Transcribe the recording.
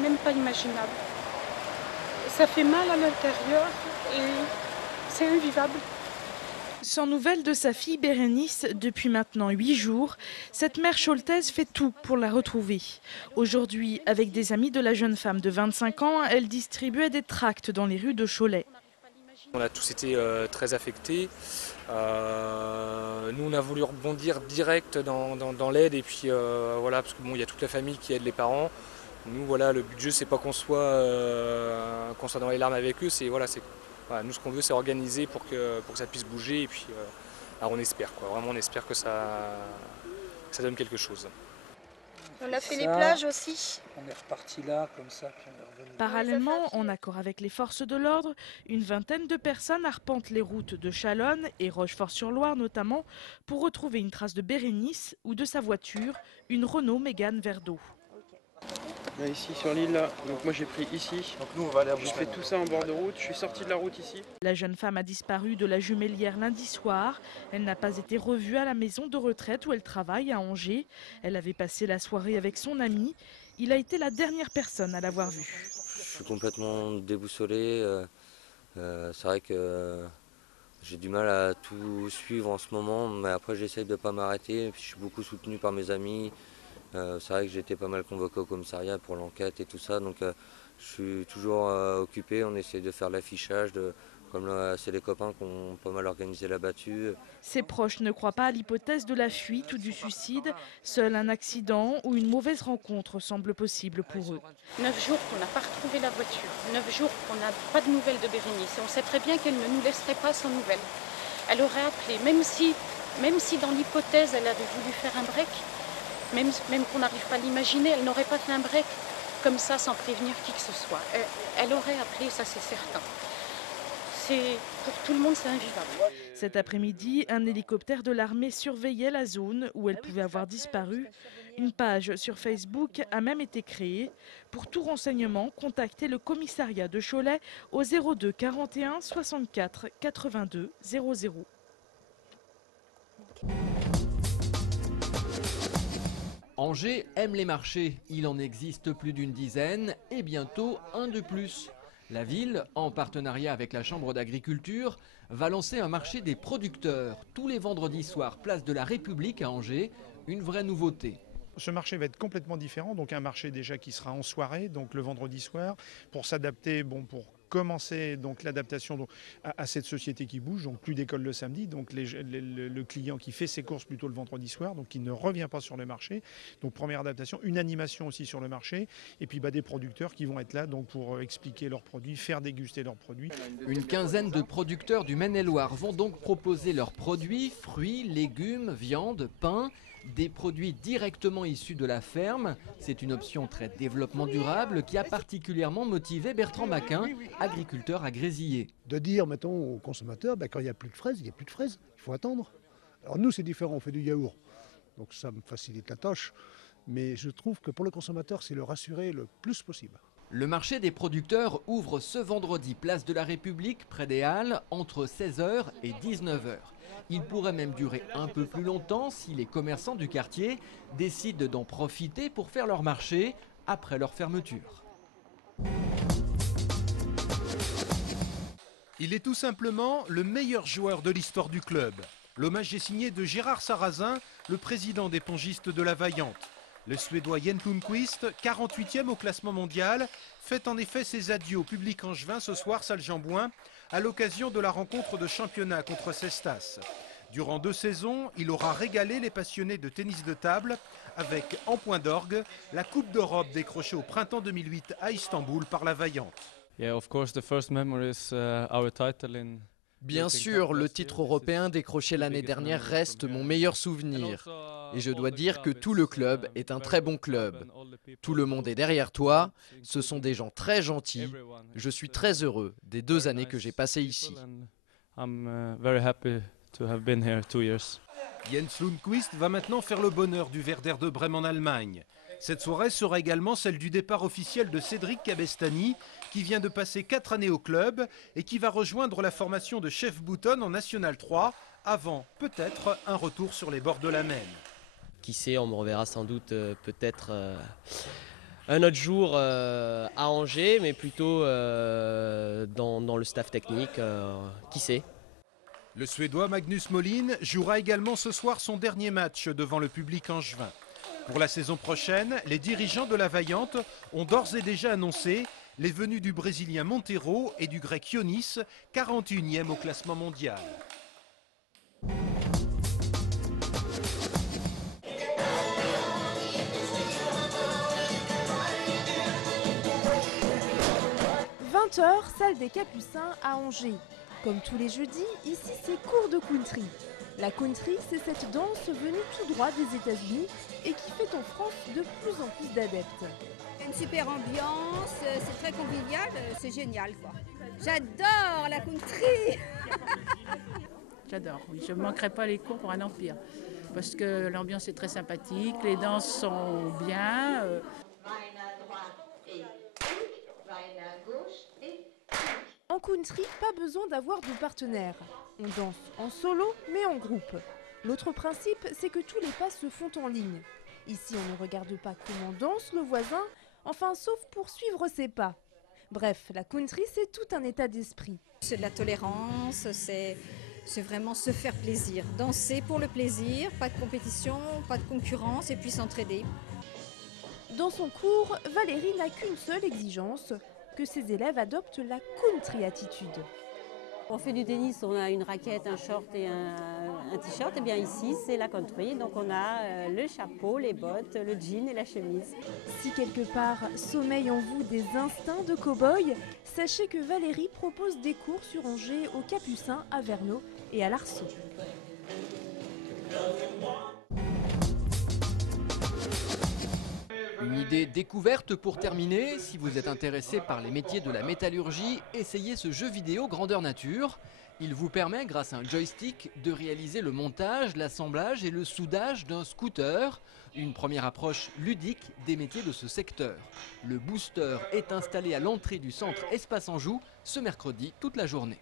même pas imaginable. Ça fait mal à l'intérieur et c'est invivable. Sans nouvelles de sa fille Bérénice depuis maintenant 8 jours, cette mère chaultaise fait tout pour la retrouver. Aujourd'hui, avec des amis de la jeune femme de 25 ans, elle distribuait des tracts dans les rues de Cholet. On a tous été très affectés. Nous, on a voulu rebondir direct dans l'aide et puis voilà, parce que bon, il y a toute la famille qui aide les parents. Nous, voilà, le but du jeu, c'est pas qu'on soit dans les larmes avec eux. Voilà, nous, ce qu'on veut, c'est organiser pour que ça puisse bouger et puis alors on espère, quoi. Vraiment, on espère que ça donne quelque chose. On a fait les plages aussi. On est reparti là, comme ça, puis on est revenu. Parallèlement, en accord avec les forces de l'ordre, une vingtaine de personnes arpentent les routes de Chalonnes et Rochefort-sur-Loire notamment pour retrouver une trace de Bérénice ou de sa voiture, une Renault Mégane vert d'eau. Là, ici sur l'île, là. Donc moi j'ai pris ici. Donc nous on va aller à J'ai fait tout ça en bord de route. Je suis sorti de la route ici. La jeune femme a disparu de la Jumélière lundi soir. Elle n'a pas été revue à la maison de retraite où elle travaille à Angers. Elle avait passé la soirée avec son ami. Il a été la dernière personne à l'avoir vue. Je suis complètement déboussolé. C'est vrai que j'ai du mal à tout suivre en ce moment, mais après j'essaye de ne pas m'arrêter. Je suis beaucoup soutenu par mes amis. C'est vrai que j'ai été pas mal convoqué au commissariat pour l'enquête et tout ça, donc je suis toujours occupé. On essaie de faire l'affichage, comme c'est les copains qui ont pas mal organisé la battue. Ses proches ne croient pas à l'hypothèse de la fuite ou du suicide. Seul un accident ou une mauvaise rencontre semble possible pour eux. 9 jours qu'on n'a pas retrouvé la voiture, 9 jours qu'on n'a pas de nouvelles de Bérénice. Et on sait très bien qu'elle ne nous laisserait pas sans nouvelles. Elle aurait appelé, même si dans l'hypothèse elle avait voulu faire un break, même qu'on n'arrive pas à l'imaginer, elle n'aurait pas fait un break comme ça sans prévenir qui que ce soit. Elle aurait appelé, ça c'est certain. Pour tout le monde, c'est invivable. Cet après-midi, un hélicoptère de l'armée surveillait la zone où elle pouvait avoir disparu. Une page sur Facebook a même été créée. Pour tout renseignement, contactez le commissariat de Cholet au 02 41 64 82 00. Angers aime les marchés, il en existe plus d'une dizaine et bientôt un de plus. La ville, en partenariat avec la Chambre d'agriculture, va lancer un marché des producteurs tous les vendredis soirs, place de la République à Angers, une vraie nouveauté. Ce marché va être complètement différent, donc un marché déjà qui sera en soirée, donc le vendredi soir, pour s'adapter, pour commencer donc l'adaptation à cette société qui bouge, donc plus d'école le samedi, donc le client qui fait ses courses plutôt le vendredi soir, donc qui ne revient pas sur le marché. Donc première adaptation, une animation aussi sur le marché, et puis des producteurs qui vont être là donc pour expliquer leurs produits, faire déguster leurs produits. Une quinzaine de producteurs du Maine-et-Loire vont donc proposer leurs produits, fruits, légumes, viande, pain, des produits directement issus de la ferme. C'est une option très développement durable qui a particulièrement motivé Bertrand Maquin, agriculteur à Grésillé. De dire, mettons, aux consommateurs, quand il n'y a plus de fraises, il n'y a plus de fraises, il faut attendre. Alors nous, c'est différent, on fait du yaourt, donc ça me facilite la tâche, mais je trouve que pour le consommateur, c'est le rassurer le plus possible. Le marché des producteurs ouvre ce vendredi place de la République, près des Halles, entre 16h et 19h. Il pourrait même durer un peu plus longtemps si les commerçants du quartier décident d'en profiter pour faire leur marché après leur fermeture. Il est tout simplement le meilleur joueur de l'histoire du club. L'hommage est signé de Gérard Sarrazin, le président des pongistes de la Vaillante. Le Suédois Jens Lundqvist, 48e au classement mondial, fait en effet ses adieux au public angevin ce soir, salle Jean-Bouin, à l'occasion de la rencontre de championnat contre Cestas. Durant 2 saisons, il aura régalé les passionnés de tennis de table avec, en point d'orgue, la Coupe d'Europe décrochée au printemps 2008 à Istanbul par la Vaillante. Bien sûr, le titre européen décroché l'année dernière reste mon meilleur souvenir. Et je dois dire que tout le club est un très bon club. Tout le monde est derrière toi, ce sont des gens très gentils. Je suis très heureux des 2 années que j'ai passées ici. Jens Lundqvist va maintenant faire le bonheur du Werder de Brême en Allemagne. Cette soirée sera également celle du départ officiel de Cédric Cabestany, qui vient de passer 4 années au club et qui va rejoindre la formation de Chef Bouton en National 3, avant peut-être un retour sur les bords de la Maine. Qui sait, on me reverra sans doute peut-être un autre jour à Angers, mais plutôt dans le staff technique, qui sait. Le Suédois Magnus Molin jouera également ce soir son dernier match devant le public angevin. Pour la saison prochaine, les dirigeants de la Vaillante ont d'ores et déjà annoncé les venues du Brésilien Monteiro et du Grec Ionis, 41e au classement mondial. – 20h, salle des Capucins à Angers. Comme tous les jeudis, ici c'est cours de country. La country, c'est cette danse venue tout droit des États-Unis et qui fait en France de plus en plus d'adeptes. Une super ambiance, c'est très convivial, c'est génial quoi. J'adore la country. J'adore, oui. Je ne manquerai pas les cours pour un empire. Parce que l'ambiance est très sympathique, les danses sont bien. En country, pas besoin d'avoir de partenaire. On danse en solo, mais en groupe. L'autre principe, c'est que tous les pas se font en ligne. Ici, on ne regarde pas comment danse le voisin, enfin, sauf pour suivre ses pas. Bref, la country, c'est tout un état d'esprit. C'est de la tolérance, c'est vraiment se faire plaisir. Danser pour le plaisir, pas de compétition, pas de concurrence et puis s'entraider. Dans son cours, Valérie n'a qu'une seule exigence, que ses élèves adoptent la country attitude. On fait du tennis, on a une raquette, un short et un t-shirt. Et bien ici, c'est la country. Donc on a le chapeau, les bottes, le jean et la chemise. Si quelque part sommeillent en vous des instincts de cow-boy, sachez que Valérie propose des cours sur Angers aux Capucins, à Verneau et à Larceau. Une idée découverte pour terminer, si vous êtes intéressé par les métiers de la métallurgie, essayez ce jeu vidéo grandeur nature. Il vous permet, grâce à un joystick, de réaliser le montage, l'assemblage et le soudage d'un scooter. Une première approche ludique des métiers de ce secteur. Le booster est installé à l'entrée du centre Espace Anjou ce mercredi toute la journée.